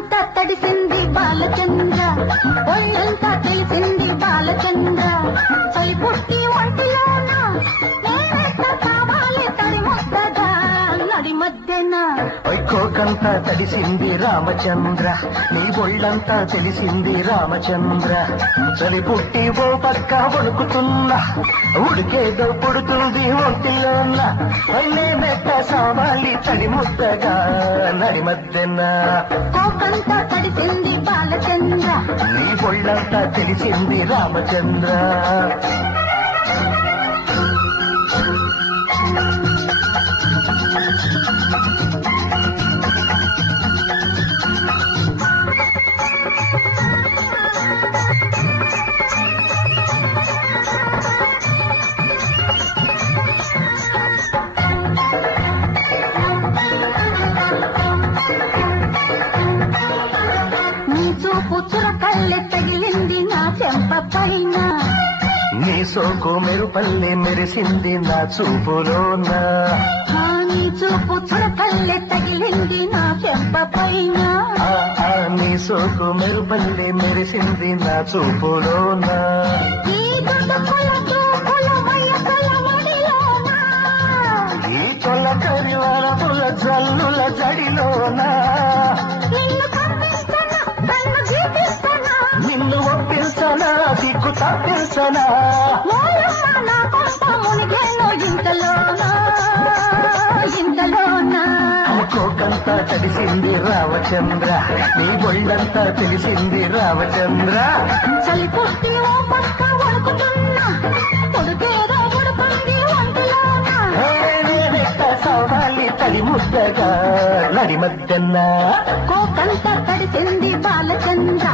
కోకంతా తడిసింది బాలచంద్ర, ఒళ్ళంతా తెలిసింది బాలచంద్ర. తొలి పుట్టి ఒంటిలోన నేనెంత కావాలి తడి ముద్దగా నడి మధ్యన. కోకంతా తడిసింది రామచంద్ర, నీ ఒళ్ళంతా తెలిసింది రామచంద్ర. చలి పుట్టి ఓ పక్క వణుకుతున్నా, ఉడికేదో పుడుతుంది ఒంటిలోన. నేనెంత కావాలి తడి ముద్దగా నడి మధ్యన. కోకంతా తడిసింది బాలచంద్ర, నీ ఒళ్ళంతా తెలిసింది రామచంద్ర. నీ చూపు చురకల్లె తగిలింది నా చెంప పైన. నీ సోకు మెరుపల్లె మెరిసింది నా చూపులోన. నీ చూపు చురకల్లె తగిలింది నా చెంప పైన. నీ సోకు మెరుపల్లె మెరిసింది నా చూపులోన. ఈ దుడుకుల దూకుల వయసుల మడిలోన, ఈ తొలకరి వరముల జల్లుల జడిలోన. నిన్ను కప్పించనా నన్ను గీపిస్తనా, నిన్ను ఒప్పించనా దిక్కు తప్పించనా. మూలమ్మ నా కొంప మునిగేను ఇంతలోన ఇంతలోన. కోకంతా తడిసింది రామచంద్ర, నీ ఒళ్ళంతా తెలిసింది రామచంద్ర. చలి పుట్టి ఓ పక్క వణుకుతున్నా, పొడుగేదో ఉడుకుంది ఒంటిలోన. నేనెంత కావాలి తడి ముద్దగా నడి మధ్యన. కోకంతా తడిసింది బాలచంద్ర,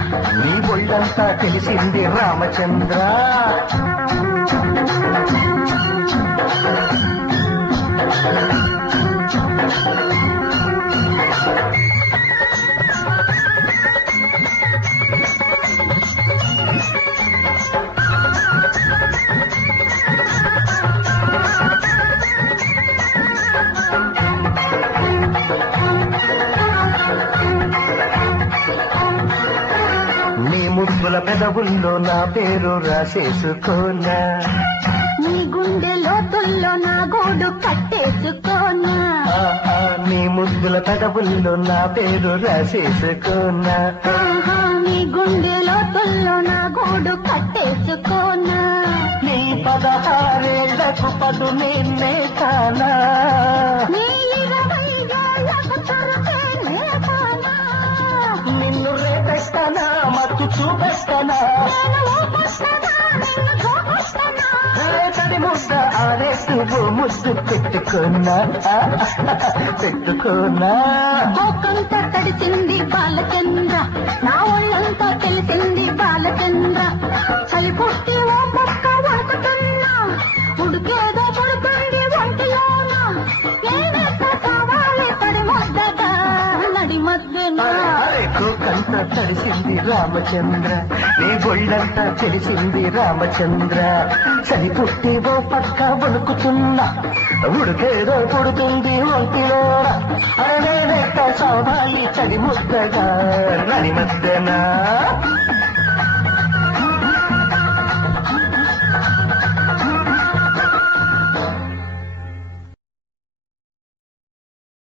నీ ఒళ్ళంతా తెలిసింది రామచంద్ర. నీ ముద్దుల పెదవుల్లో నా పేరు రాసేసుకోనా. నీ గుండె లోతుల్లో నా గూడు కట్టేసుకోనా. నీ ముద్దుల పెదవుల్లో నా పేరు రాసేసుకోనా. నీ గుండె లోతుల్లో నా గూడు కట్టేసుకోనా. నీ 16 పదు నిన్నే కానా. నీ 20 ఏళ్లకు తరుపే నే కానా. నిన్ను రేపెట్టనా మత్తు చూపెట్టనా. నేను ఊపొస్తనా, నిన్ను చూపొస్తనా. తడి ముద్ద ఆరేస్తూ ముద్దు పెట్టుకున్నా పెట్టుకున్నా. కోకంతా తడిసింది బాలచంద్ర, నా ఒళ్ళంతా తెలిసింది బాలచంద్ర. చలి పుట్టి ఓ పక్క వణుకుతున్నా, ఉడికేదో పుడుతుంది ఒంటిలోన. నేనెంత కావాలి తడి ముద్దగా నడి మధ్యన. కోకంతా తడిసింది రామచంద్ర, నీ ఒళ్ళంతా తెలిసింది రామచంద్ర. చలి పుట్టి ఓ పక్క వణుకుతున్నా, ఉడికేదో పుడుతుంది ఒంటిలోన. నేనెంత కావాలి తడి ముద్దగా నడి మధ్యన.